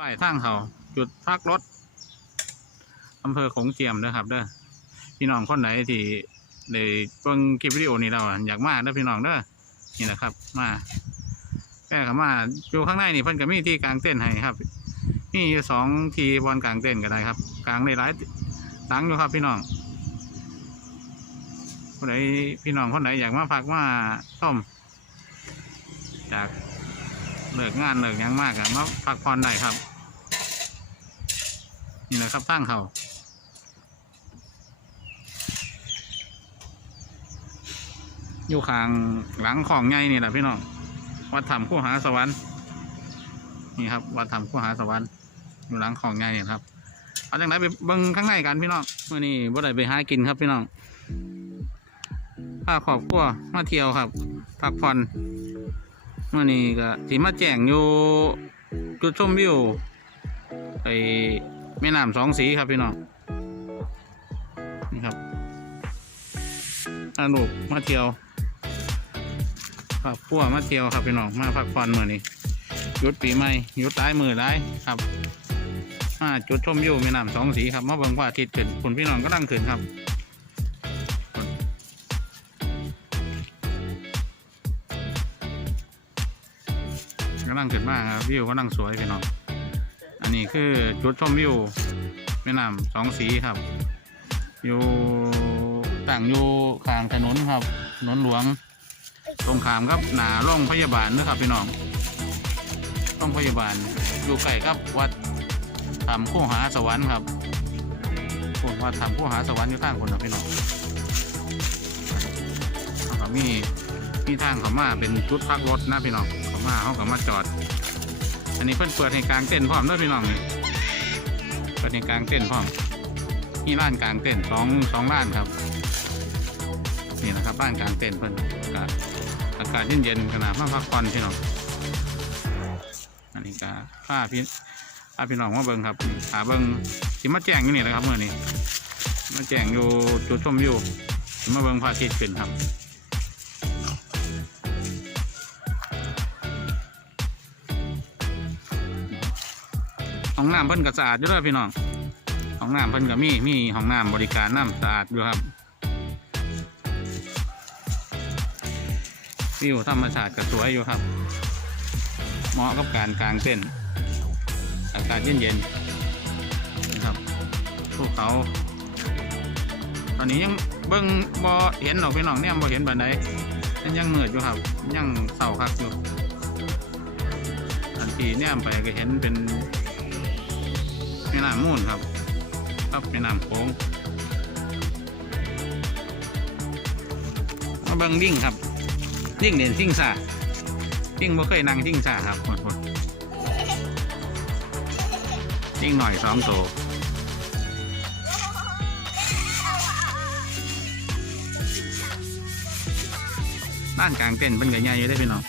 ป้ายทางเขาจุดพักรถอำเภอโขงเจียมนะครับเด้อพี่น้องคนไหนที่ได้เบิ่งคลิปวิดีโอนี้เราอยากมาเด้อพี่น้องเด้อนี่แหละครับ มาแก้เขมาอยู่ข้างในนี่เพิ่นก็มีที่กลางเต้นให้ครับมีอยู่สองทีบอลกลางเต้นก็ได้ครับ กลางได้หลายหลังอยู่ครับ พี่น้องคนไหนพี่น้องคนไหนอยากมาพักมาต้มจากเลิกงานเลิกยังมากอะมาพักผ่อนได้ครับ นี่แหละครับตั้งเขาอยู่ข้างหลังของไงนี่แหละพี่น้องวัดธรรมคู่หาสวรรค์นี่ครับวัดธรรมคู่หาสวรรค์อยู่หลังของไงนี่ครับเอาจากไหนไปเบิ้งข้างในกันพี่น้องเมื่อนี้บ่ได้ไปหากินครับพี่น้องพาครอบครัวมาเที่ยวครับพักผ่อนมื่อนี้ก็ที่มาแจ้งอยู่จุดชมวิวไอ แม่น้ำสองสีครับพี่น้องนี่ครับอาลูกมาเที่ยวครอบครัวมาเที่ยวครับพี่น้องมาพักผ่อนมื่อนี้ยุดปีใหม่ยุดตายมือร้ายครับมาจุดชมวิวแม่น้ำสองสีครับมาเบิ่งพระอาทิตย์ขึ้นคุณพี่น้องก็นั่งขึ้นครับกำลังขึ้นมากครับวิวกำลังสวยพี่น้อง อันนี้คือจุดชมวิวแม่น้ำสองสีครับ อยู่ต่างอยู่ข้างถนนครับถนนหลวง ตรงขามครับหนาโรงพยาบาลนะครับพี่น้องโรงพยาบาลอยู่ใกล้ครับวัดธรรมคู่หาสวรรค์ครับคนวัดธรรมคู่หาสวรรค์อยู่ข้างคนนะพี่น้องแล้วก็มีมีทางเขามาเป็นจุดพักรถนะพี่น้องเขามาเขาก็มาจอด อันนี้เพิ่นเปิดให้กลางเต้นพร้อมด้วยพี่น้องนี่เปิดให้กลางเต้นพร้อมนี่ร้านกลางเต้นสองสองร้านครับ นี่นะครับบ้านกลางเต็นเพิ่นก็อากาศเย็นๆขนาดมาพักผ่อนพี่น้องอันนี้ก็ผ้าพี่ผ้าพี่น้องมาเบิ่งครับหาเบิ่งสิมาแจ้งอยู่นี่แหละครับเมื่อนี้มาแจ้งอยู่จุดชมวิวสิมาเบิ่งพระอาทิตย์ขึ้นครับ ห้องน้ำเพิ่นก็สะอาดอยู่เลยพี่น้องห้องน้ำเพิ่นก็มีมีห้องน้ำบริการน้ำสะอาดอยู่ครับวิวธรรมชาติก็สวยอยู่ครับ เหมาะกับการกลางเต้นอากาศเย็นๆนะครับภูเขา ตอนนี้ยังเบิ่งบ่เห็นหรอกพี่น้องเนี่ยบ่เห็นบันไดยังยังเหนื่อยอยู่ครับ ยังเศร้าคักอยู่อันที่เนี่ยไปก็เห็นเป็น แม่น้ำมูลครับครับแม่น้ำโขงมาเบิ่งดิ่งครับยิ่งเด่นยิ่งซายิ่งบ่เคยนั่งยิ่งซาครับคนคนยิ่งหน่อยสองตัวบ้านกลางเต้นท์เป็นไงใหญ่อยู่ได้พี่น้อง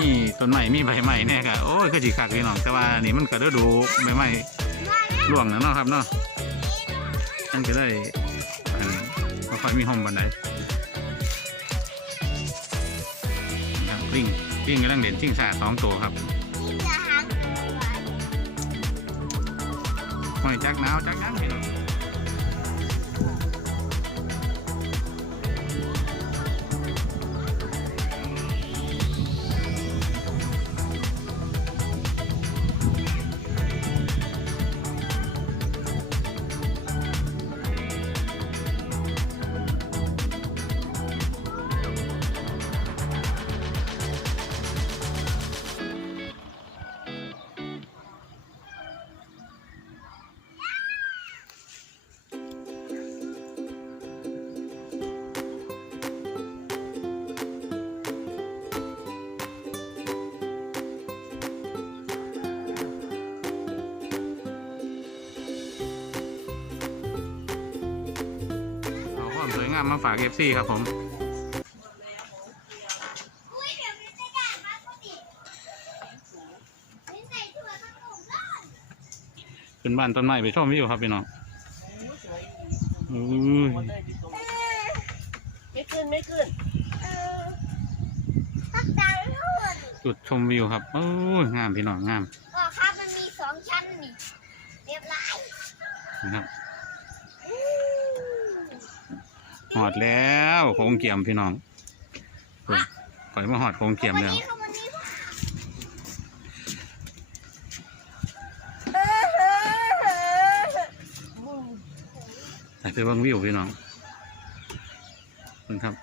มีต้นไม้มีใบไม้เนี่ยก็โอ้ยคือจีคักพี่น้องแต่ว่านี่มันก็ฤดูใบไม้ร่วงแล้วเนาะครับเนาะมันก็ได้อันบ่ค่อยมีห่มบันไดครับลิงลิงกำลังเด่นชิงชาสองตัวครับหอยจักหนาวจักยังพี่น้องเอา สวยงามมาฝากเอฟซีครับผมอุ้ยเดี๋ยวมันจะด่ามาพอดีไม่ใส่ถั่วทั้งหมดเลยขึ้นบ้านต้นไม้ไปชมวิวครับพี่น้องอุ้ยไม่ขึ้นไม่ขึ้นเออพักดังทั้งหมดจุดชมวิวครับโอ้ยงามพี่น้องงาม ก็ครับมันมีสองชั้นนี่เรียบร้อย นะครับ อู้ ห อดแล้วโค้งเกียมพี่น้องเพิ่นปล่อยมาหอดโค้งเกียมแล้วเข้ามานี่เข้ามานี่บูมไปไปเบิ่งวิวพี่น้องนี่ครับ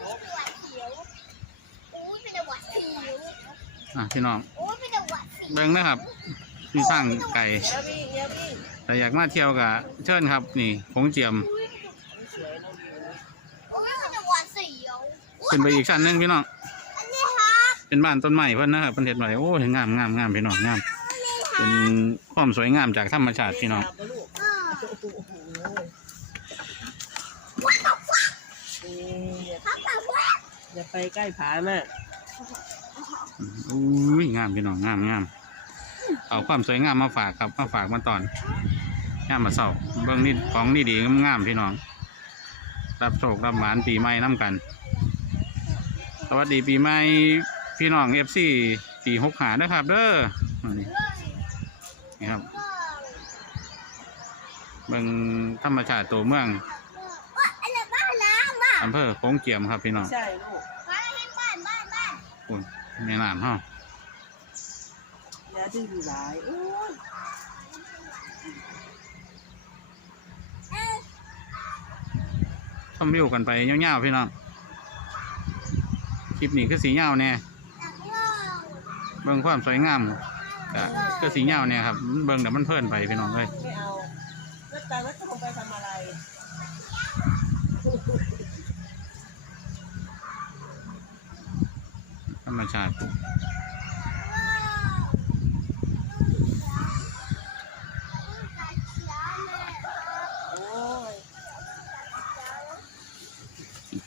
โอ้ยเป็นหวัดเสียวโอ้ยเป็นหวัดเสียวอะพี่น้องโอ้ยเป็นหวัดเสียวเบิ่งนะครับมีสร้างไก่ เดี๋ยววิ่งเดี๋ยววิ่งแต่อยากมาเที่ยวกับเชิญครับ นี่โค้งเจียมสวยนะวิวนะโอ้ยเป็นหวัดเสียวขึ้นไปอีกชั้นหนึงพี่น้อง อันนี้ครับเป็นบ้านต้นไม้เพิ่นนะครับเพิ่นเฮ็ดไว้โอ้ยงามงามงามพี่น้องงามอันนี้คเป็รับนความสวยงามจากธรรมชาติพี่น้องจับมาลูกเออโอ้โหว้าวว้าวเอ๊ะครับแต่ว่าอย่าไปใกล้ผามากอุ้ยงามพี่น้องงามงามเอาความสวยงามมาฝากครับมาฝากมาตอน งามมาเศร้าเบิ่งนี่ของนี่ดีงามๆพี่น้อง รับโชครับหวานปีใหม่น้ำกัน สวัสดีปีใหม่พี่น้องเอฟซีปีหกหานะครับ เด้อนี่นี่ครับเบิ่งธรรมชาติตัวเมืองว่าอะไรบ้านล้างบ้านอำเภอโค้งเจียมครับพี่น้องใช่ลูกบ้านบ้านบ้านบ้านอุ่นแม่น้ำเฮาอย่าดื้อหลายโอ้ย เอ้ย ชมวิวกันไปเงาวๆพี่น้อง คลิปนี้คือสีเงาแน่ตักเล่าเบิ่งความสวยงามก็ก็สีเงาเนี่ยครับ เบิ่งเดี๋ยวมันเพลินไปพี่น้องเลยไม่เอาแล้วตาแล้วจะลงไปทำอะไรธรรมชาติ โอ้ย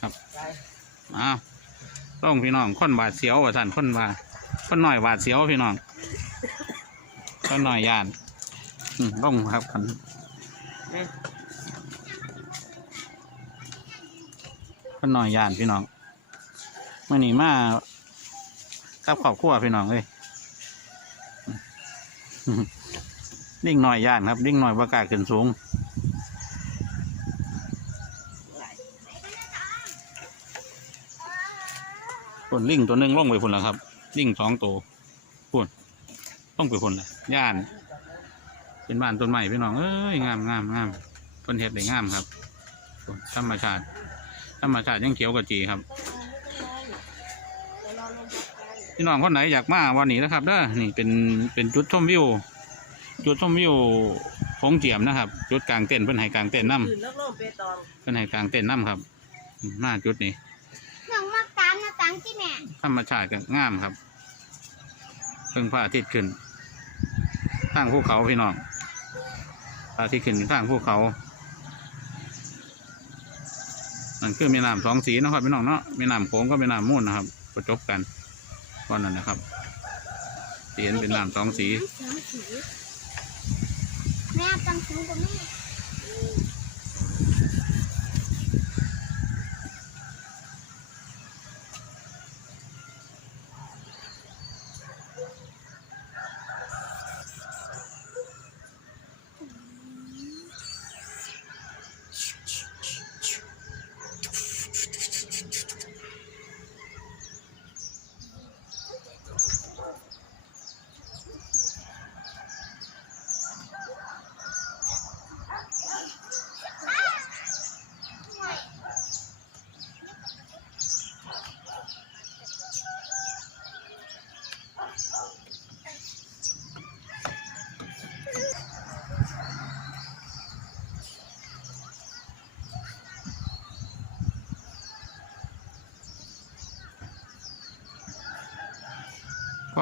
ครับอ้าวต้องพี่น้องคนบาดเสียวว่าสั่นคนบาคนหน่อยบาดเสียวพี่น้องคนหน่อยยานต้องครับคันเนี่ยคนหน่อยยานพี่น้องมื่อนี้มากับครอบครัวพี่น้องเลยอืมลิ่งหน่อยยานครับลิ่งหน่อยประกาศขึ้นสูง นลิงตัวหนึ่งลงไปพุ่นแล้วครับ ลิงสองตัวพุ่นต้องไปพุ่นเลยย่าน เป็นบ้านต้นไม้พี่น้องเอ้ยงามงามงามเพิ่นเฮ็ดได้งามครับพุ่นธรรมชาติธรรมชาติยังเขียวกว่าจีครับเดี๋ยวเราลงไปพี่น้องคนไหนอยากมาวันนี้นะครับเด้อนี่เป็นเป็นจุดชมวิวจุดชมวิวโค้งเจียมนะครับ จุดกลางเต้นท์เพิ่นให้กลางเต้นท์น้อื่นแล้วลงเปตองำเพิ่นให้กลางเต้นท์น้ำครับมาจุดนี้น้องมาตามนะตังที่แม่ธรรมชาติก็งามครับเพิ่งพระอาทิตย์ขึ้นทางภูเขาพี่น้องพระอาทิตย์ขึ้นทางภูเขานั่นคือแม่น้ำสองสีนะครับพี่น้องเนาะแม่น้ำโขงก็แม่น้ำมูลนะครับ ประจบกันก้อนนั้นนะครับเสียนเป็นน้ำสองสี แม่ตังสูงกว่าแม่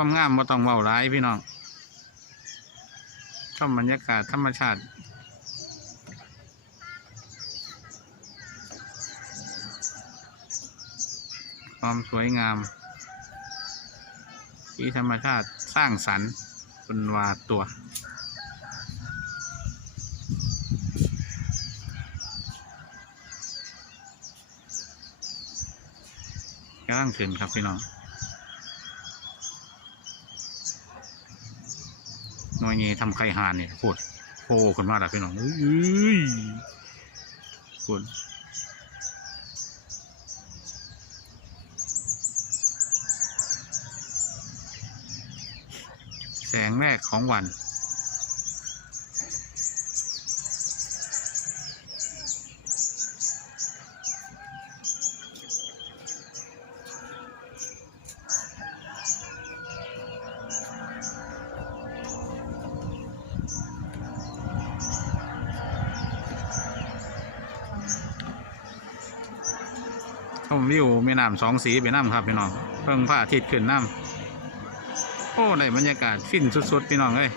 ความงามมาต้องเบาร้ายพี่น้องชอบบรรยากาศธรรมชาติความสวยงาม ที่ธรรมชาติสร้างสรรค์เป็นวาตัวเกำลังขึ้นครับพี่น้อง น่วยนี้ทำไข่หานเนี่ยปวดโผล่ขึ้นมาแล้วพี่น้องเอ้ยปวดแสงแรกของวัน น้ำสองสีไปน้ำครับพี่น้องเพิ่งพระอาทิตย์ขึ้นน้ำโอ้ได้บรรยากาศฟินสุดๆพี่น้องเอ้ย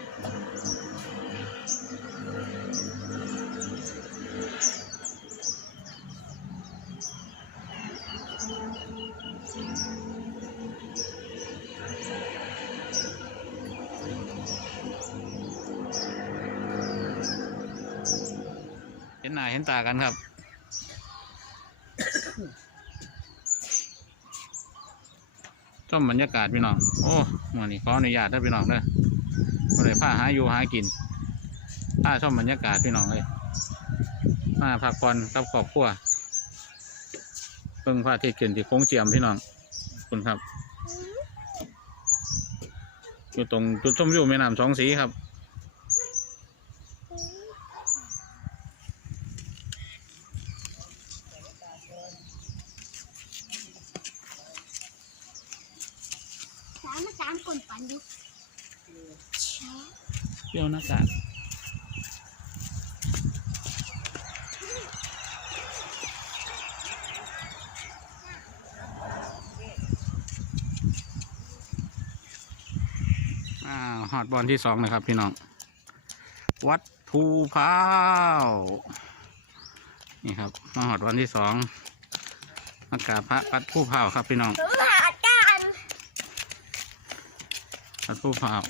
บรรยากาศพี่น้อง โอ้มื่อนี้ขออนุญาตได้พี่น้องเด้อก็เลยผ้าหาอยู่หากินผ้าชอบบรรยากาศพี่น้องเลย มาพักผ่อนกับครอบครัวเพิ่งผ้าที่เกินที่โค้งเจียมพี่น้องคุณครับ อยู่ตรงจุดชมวิวแม่น้ำสองสีครับามมาสามคนปันยุกช้าเปรี้ยวหน้ากากอ่าฮอดบอลที่สองนะครับพี่น้อง วัดภูพร้าวนี่ครับมาฮอดวันที่สองมากาบพระวัดภูพร้าวครับพี่น้อง ถึงหาการ วัดภูพร้าว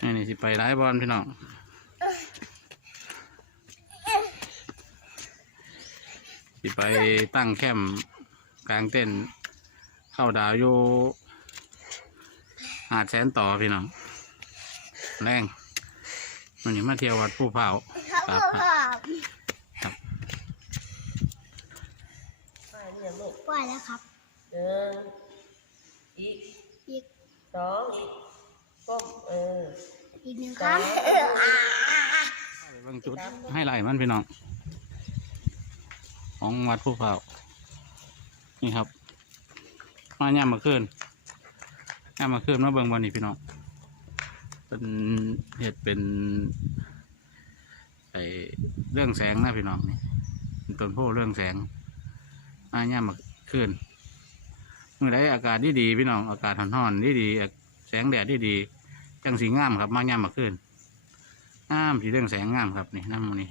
นี่นี่สิไปร้ายบอลพี่น้องสิไปตั้งแคมป์กลางเต้นท์เข้าดาวอยู่หาดแสนต่อพี่น้องแรงมันนี่มาเที่ยววัดผู้เผาครับครับครับไปเนี่ยลูกปล่อยแล้วครับหนึ่ง อีกอีกสองอีกก้มเอออีกหนึ่งครั้งบางจุดให้ไล่มันพี่น้อง ของวัดผู้เผานี่ครับ มาย่ามมาขึ้นย่ามมาขึ้นมาเบิ่งวันนี้พี่น้อง เป็นเหตุเป็นไอเรื่องแสงนะพี่น้องนี่เป็นต้นโพธิ์เรื่องแสงมาย่ามมาขึ้นเมื่อไรอากาศดีดีพี่น้องอากาศร้อนๆดีดีแสงแดดดีดีจังสีงามครับมาย่ามมาขึ้นงามสีเรื่องแสงงามครับนี่น้ำมันนี่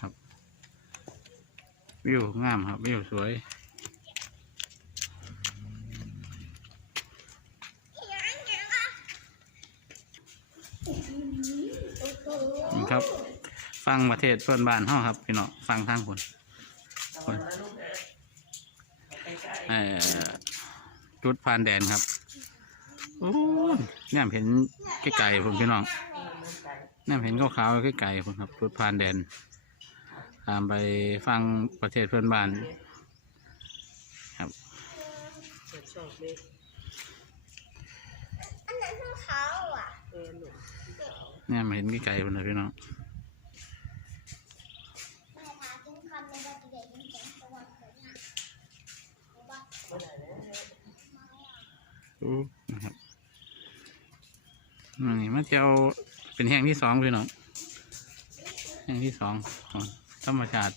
ครับวิวงามครับวิวสวยนะครับ ฟังประเทศเพื่อนบ้านเฮาครับ พี่น้องฟังทางคน จุดผ่านแดนครับโอ้ยเนี่ยเห็นไกลๆผมพี่น้องเนี่ยเห็นขาวๆไกลๆผมครับจุดผ่านแดนตามไปฟังประเทศเพื่อนบ้านครับเปิดช่องเล็กอันนั้นคือเขาอะเออลูกเนี่ยเห็นไกลๆผมนะพี่น้อง แม่ถามถึงคำในบัตรเด็กยังแข็งสวัสดิ์เลยนะรู้ปะ เมื่อไหร่นะ อู้ นะครับนี่มาเที่ยวเป็นแห่งที่สองพี่น้องแห่งที่สองของธรรมชาติ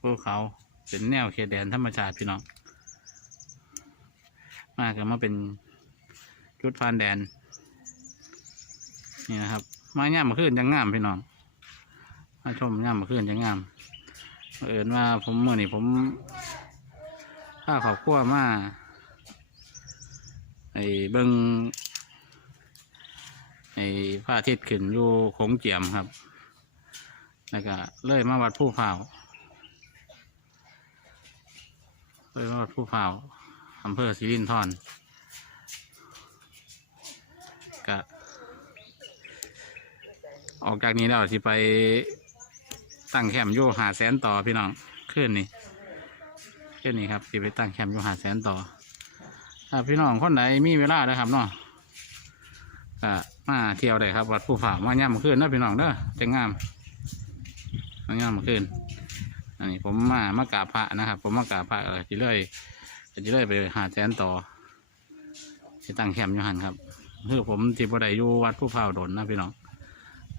ภูเขาเป็นแนวเขตแดนธรรมชาติพี่น้องมากันมาเป็นจุดฟานแดน นี่นะครับ มาย่ามมาขึ้นจังงามพี่น้องมาชมย่ามมาขึ้นจังงามเอิญว่าผมเมื่อนี่ผมถ้าขอบครัวมา ไอ้เบิงไอ้พระอาทิตย์ขึ้นอยู่โขงเจียมครับ แล้วก็เลยมาวัดผู้เผาเลยมาวัดผู้เผาอำเภอสิรินธรก็ออกจากนี้แล้วสิไปตั้งแคมป์อยู่หาแสนต่อพี่น้องขึ้นนี่ขึ้นนี่ครับสิไปตั้งแคมป์อยู่หาแสนต่อ ถ้าพี่น้องคนไหนมีเวลานะครับเนาะก็มาเที่ยวได้ครับวัดภูผามาย่ำขึ้นนะพี่น้องเด้อจะงามมาย่ำขึ้นอันนี้ผมมามากราบพระนะครับ ผมมากราบพระเออจะเลื่อยจะเลื่อยไปหาแสนต่อจะตั้งแคมป์อยู่หันครับคือผมที่บ่ได้อยู่วัดภูผาดนนะพี่น้อง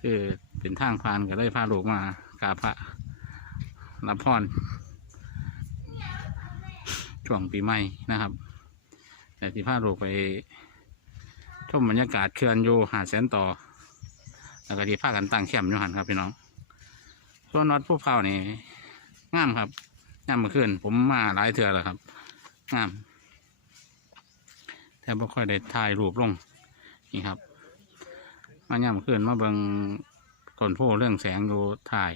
คือเป็นทางผ่านก็เลยพาลูกมากราบพระรับพรช่วงปีใหม่นะครับ แต่ที่พาลูกไปชมบรรยากาศเขื่อนอยู่หาดแสนต่อ แล้วก็ที่พากันตั้งแคมป์อยู่หันครับพี่น้อง ส่วนวัดผู้เผานี่งามครับงามเมื่อคืนผมมาหลายเถื่อแล้วครับงามแต่ไม่ค่อยได้ถ่ายรูปลงนี่ครับ มาย่ำคืนมาเบิงต้นโพเรื่องแสงดูถ่าย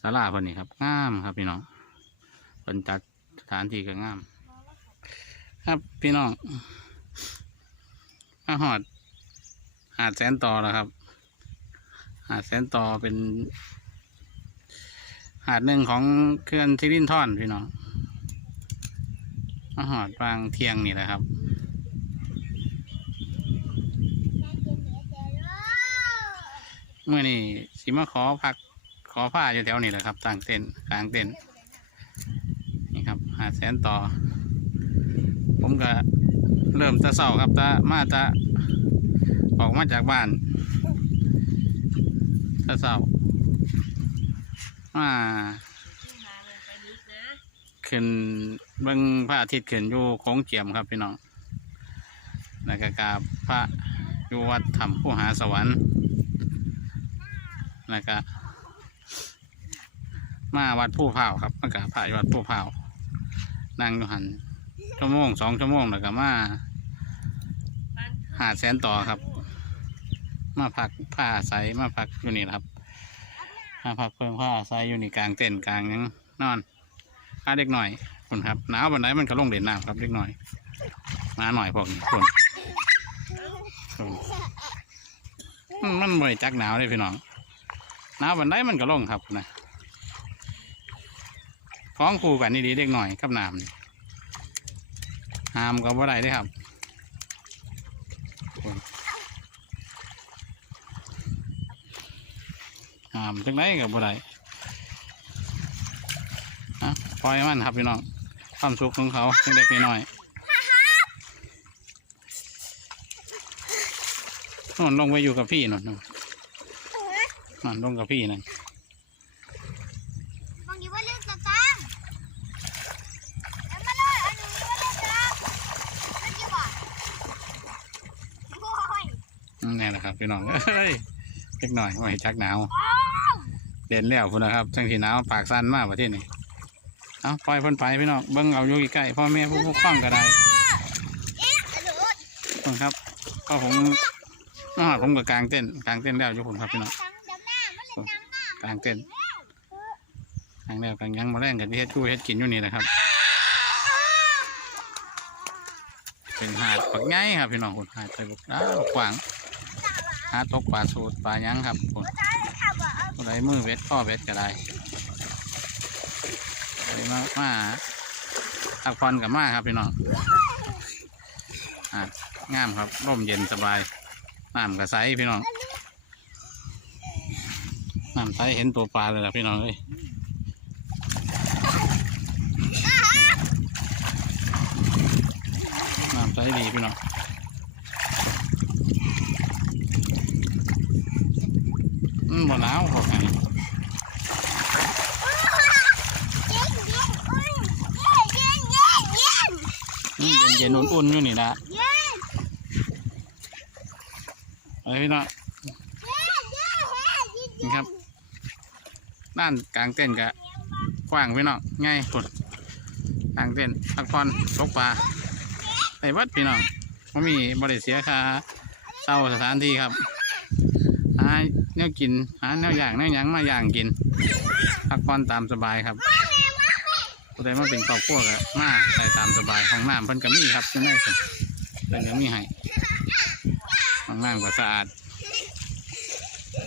สาราพิ่นนี่ครับงามครับพี่น้องเพิ่นจัดสถานที่ก็งาม ครับพี่น้องมาหอด หาดแสนต่อแล้วครับ หาดแสนต่อเป็น หาดหนึ่งของเขื่อนทิรินทอนพี่น้องมาหอดบางเทียงนี่แหละครับเมื่อนี่สิมาขอพักขอผ้าอยู่แถวนี้แหละครับต่างเต็นท์กลางเต็นนี่ครับ หาดแสนต่อ ผมก็เริ่มตะเศร้าครับตะมาตะออกมาจากบ้านตะเศร้ามาที่หาเงินไปนิดนะขึ้นเบิ่งพระอาทิตย์ขึ้นอยู่โค้งเจียมครับพี่น้องแล้วก็กราพระอยู่วัดถ้ำผู้หาสวรรค์แล้วก็มาวัดผู้เผาครับมากราบพระอยู่วัดผู้เผานั่งอยู่หัน ชั่วโมงสองชั่วโมงแล้วก็มาหาแสนต่อครับ มาพักผ้าอาศัยมาพักอยู่นี่ครับมาพักเพิ่งผ้าอาศัยอยู่นี่กลางเต็นท์กลางยังนอนพาเด็กหน่อยคุณครับหนาวบันไดมันก็ลงเด่นน้ำครับเด็กหน่อย มาหน่อยพวกนี้คุณมันมันบ่อยจักหนาวเลยพี่น้องหนาวบันไดมันก็ลงครับนะฟ้องคู่กันนี่ดีเด็กหน่อยกับน้ำนี่ หามก็บ่ได้เด้ครับหามจังไดกับบ่ได้อะปล่อยมันครับพี่น้องความสุขของเขาเล็กๆน้อยนอนลงไปอยู่กับพี่นนนนอนลงกับพี่นั่น บางทีว่าเรื่องตะกังแล้วมาเลยอันนี้ว่าเรื่องตะกังไม่กี่บาทโอ้ย นี่แหละครับ พี่น้องเอ้ยเล็กหน่อยไม่จักหนาวเด่นแล้วพุ่นนะครับจังที่หนาวปากสั้นมากประเทศนี้เอาปล่อยพ่นไปพี่น้องเบิ้งเอาอยู่ใกล้พ่อแม่ผู้ปกครองก็ได้เอ๊ะกระโดดเบิ่งครับก็ผมมาหอดผมกับกลางเต้นกลางเต้นแล้วอยู่ผมครับพี่น้องกลางเต้นกลางแล้วกลางยังมาแรงกันที่เฮ็ดชูเฮ็ดกินอยู่นี่นะครับ เป็นหาดปักไงครับพี่น้องคุณหาดไปบุกอ้าวกว้าง หาตกปลาสูตรปลายังครับคุณใช่ค่ะว่าเอะไรมือเวทข้อเวทก็ได้ไปมามาพักผ่อนกับมาครับพี่น้องอ่างามครับร่มเย็นสบายน้ำกระใสพี่น้องน้ำใสเห็นตัวปลาเลยละพี่น้องเอ้ยน้ำใสดีพี่น้องอืมบ่หนาวพอไงเย็นเย็นอุ้ยเย็นเย็นเย็นอืมเย็นๆอุ่นๆอยู่นี่นะเย็นเอ้ยพี่น้องเนาะนี่ครับด้านกลางเต้นท์กะกว้างพี่น้องง่ายสุดกลางเต้นพักผ่อนตกปลาไปวัดพี่น้องไม่มีบริเสียค่าเช่าสถานที่ครับหา แนวกินหาแนวอย่างแนวหยังมาอย่างกินพักผ่อนตามสบายครับผู้ใดมาเป็นครอบครัวก็มาใส่ตามสบายห้องน้ำเพิ่นก็มีครับจังได๋สิเพิ่นก็มีให้ห้องน้ำก็สะอาด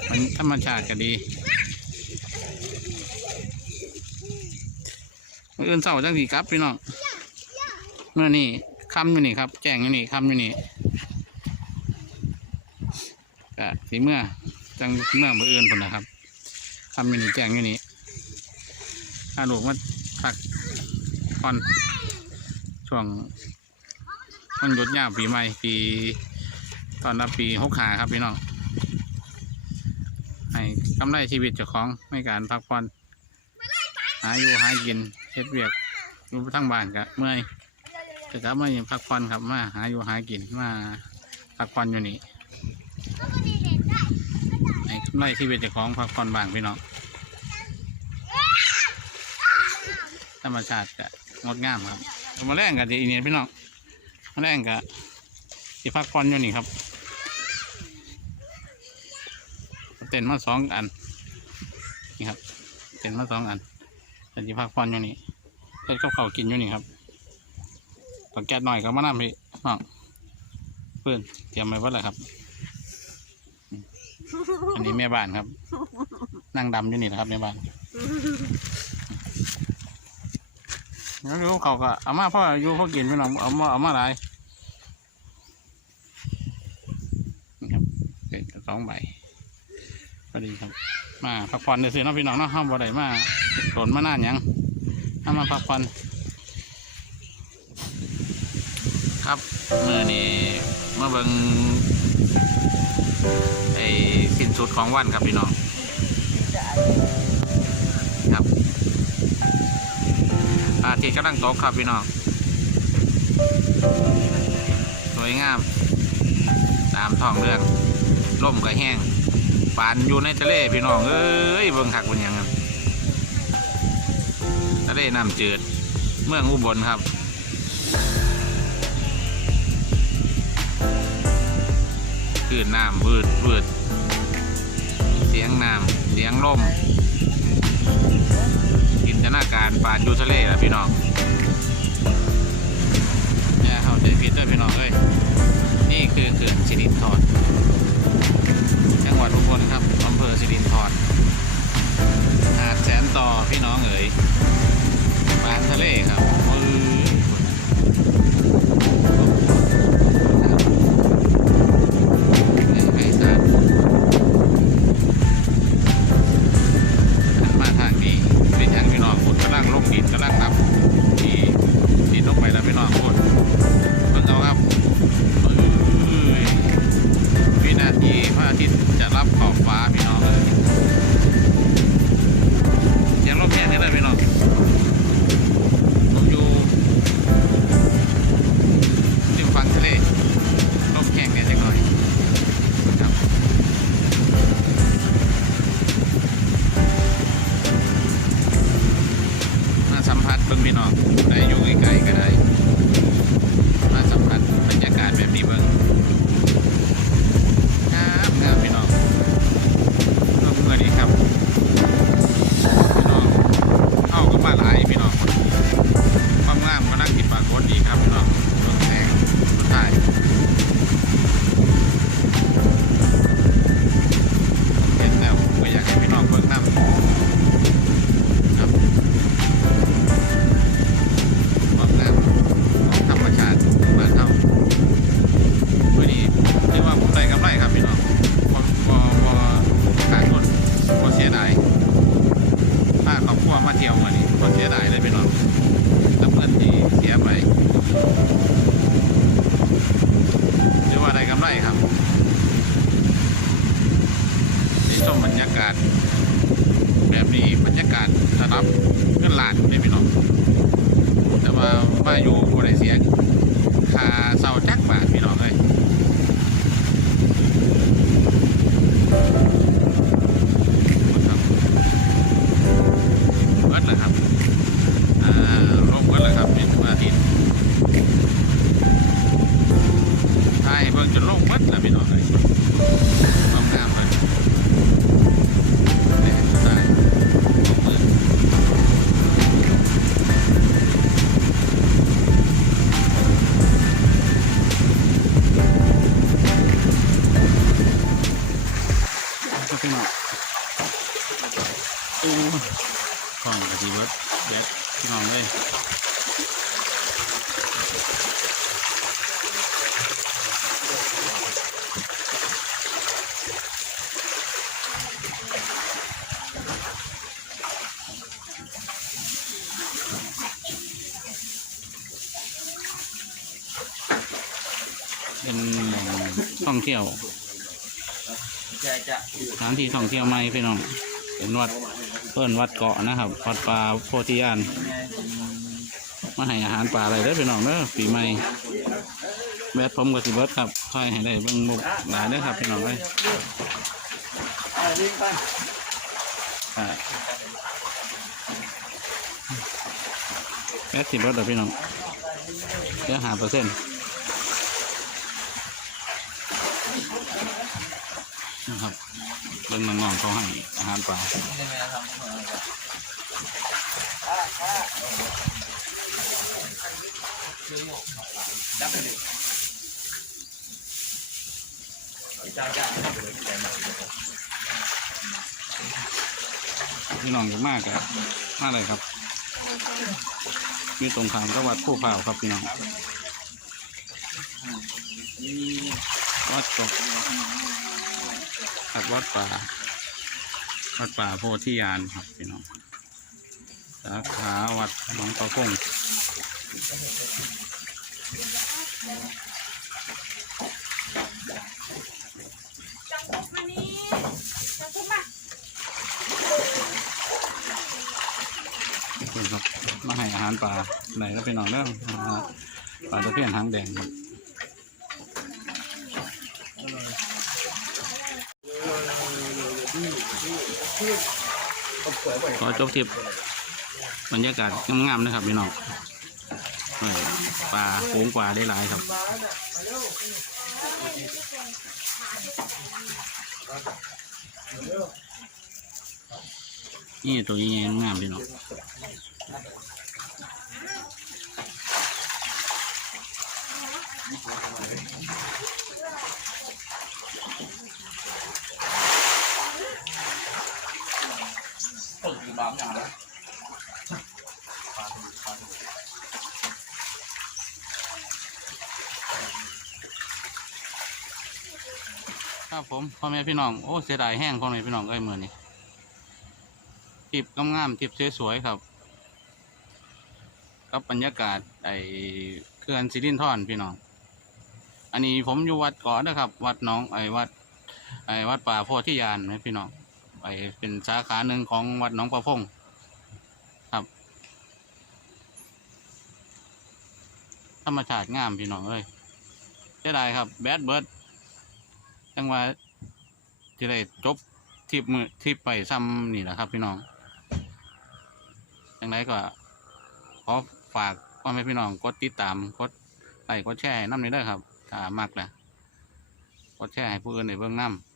มันธรรมชาติก็ดีมื้ออื่นเช้าจังสีกลับพี่น้องเมื่อนี่ค่ำอยู่นี่ครับ แจ้งอยู่นี่ค่ำอยู่นี่ก็สีเมื่อ จังเมื่อมืออื่นผลนะครับค่ำอยู่นี่แจ้งอยู่นี่ถ้าลูกมาพักผ่อนช่วงมันหยุดยาวปีใหม่ปีตอนรับปีหกขาครับพี่น้องให้กำไรชีวิตเจ้าของในการพักผ่อนหาอยู่หากินเฮ็ดเวียกอยู่ทั้งบ้านกะเมื่อยจะกลับมาพักผ่อนครับมาหาอยู่หากินมาพักผ่อนอยู่นี่ ก็ดีเด่นได้ ให้กำ ไรชีวิตเจ้าของพักผ่อนบ้างพี่น้องธรรมชาติกะงดงามครับมาแรงกันดีนี่พี่น้องมาแรงกะที่พักผ่อนอยู่นี่ครับเต็นมาสองอันนี่ครับเต็นมาสองอันแต่ที่พักผ่อนอยู่นี่เฮ็ดกับข้าวกินอยู่นี่ครับตอนแก๊สหน่อยก็มานำพี่น้องเพื่อนเตรียมไว้ว่าอะไรครับ อันนี้แม่บ้านครับ นั่งดำอยู่นี่นะครับแม่บ้านแล้วดูเขาก็เอามาพ่ออยู่พ่อกินพี่น้องเอามาเอามาหลายนี่ครับเป็นสองใบพอดีครับ มาพักผ่อนเดี๋ยวสิเนาะพี่น้องเนาะห้ามบ่ได้มาโดนมาหน้าหยังห้ามมาพักผ่อนครับเมื่อนี้มาเบิ่ง ไอ้สิ้นสุดของวันครับพี่น้องครับอาทิตย์กำลังตกครับพี่น้องสวยงาม ตามท้องเรื่องล่มก็แห้งปานอยู่ในทะเลพี่น้องเอ้ยเบิ่งคักเป็นยังครับทะเลน้ำจืดเมืองอุบลครับ ลื่นน้ำบืดบืดเสียงน้ำเสียงลมจินตนาการปานยูทะเลละพี่น้องอย่าเข้าใจผิดด้วยพี่น้องเอ้ยนี่คือเขื่อนสิรินธรจั ผั ว่ เบิร์ดแบตพี่น้องเลยเป็นแหล่งท่องเที่ยวสถานที่ท่องเที่ยวใหม่พี่น้องเป็นวัด เพิ่อนวัดเกาะนะครับวัดป่าโพธิญาณมาให้อาหารปลาอะไรเด้พี่น้องเด้อปีใหม่แบดผมกับสิเบิร์ดครับค่อยให้ได้เบิ่งมุกหลายเด้ครับพี่น้องเลยแบดสิเบิร์ดเด้อพี่น้องเดี๋ยวหาเปอร์เซ็นต์ นะครับเบิ่งน้องๆเขาให้อาหารปลาพี่น้องอยู่มากอะมากเลยครับมีตรงขามกับวัดผู้พร้าวครับพี่น้องวัดตก ครับวัดป่า วัดป่าโพธิญาณครับพี่น้องสาขาวัดหนองตะคงจังมานี่ครับมาให้อาหารปลาไหนแล้วพี่น้องเรื่องปลาตะเพียนหางแดงครับ ขอจบทิปบรรยากาศงามๆนะครับพี่น้องปลาโค้งกว่าได้หลายครับนี่ตัวนี้งามพี่น้อง พ่อแม่พี่น้องโอ้เสียดายแห้งพ่อแม่พี่น้องเอ้ยมือนี้ทิปงามๆทิปสวยๆครับกับบรรยากาศไอ้เขื่อนสิรินทรพี่น้อง อันนี้ผมอยู่วัดก่อนนะครับ วัดน้องไอ้วัด ไอ้วัดป่าโพธิญาณนะพี่น้องไปเป็นสาขาหนึ่งของวัดหนองประพงครับ ธรรมชาติงามพี่น้องเอ้ยเสียดายครับแบดเบิร์ดจังว่าที่ได้จบทิปมือทิปไปซ้ำนี่แหละครับ พี่น้องจังไรก็ขอฝากพ่อแม่พี่น้องกดติดตามกดไลค์กดแชร์ให้น้ำนี้ได้ครับถ้ามักแหละกดแชร์ให้ผู้อื่นในเบื้องน้ำ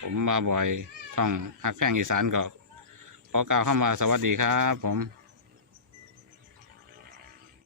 ผมมาบ่อยช่องหักแพงอีสานก็ขอกล่าวคำว่าสวัสดีครับ ผม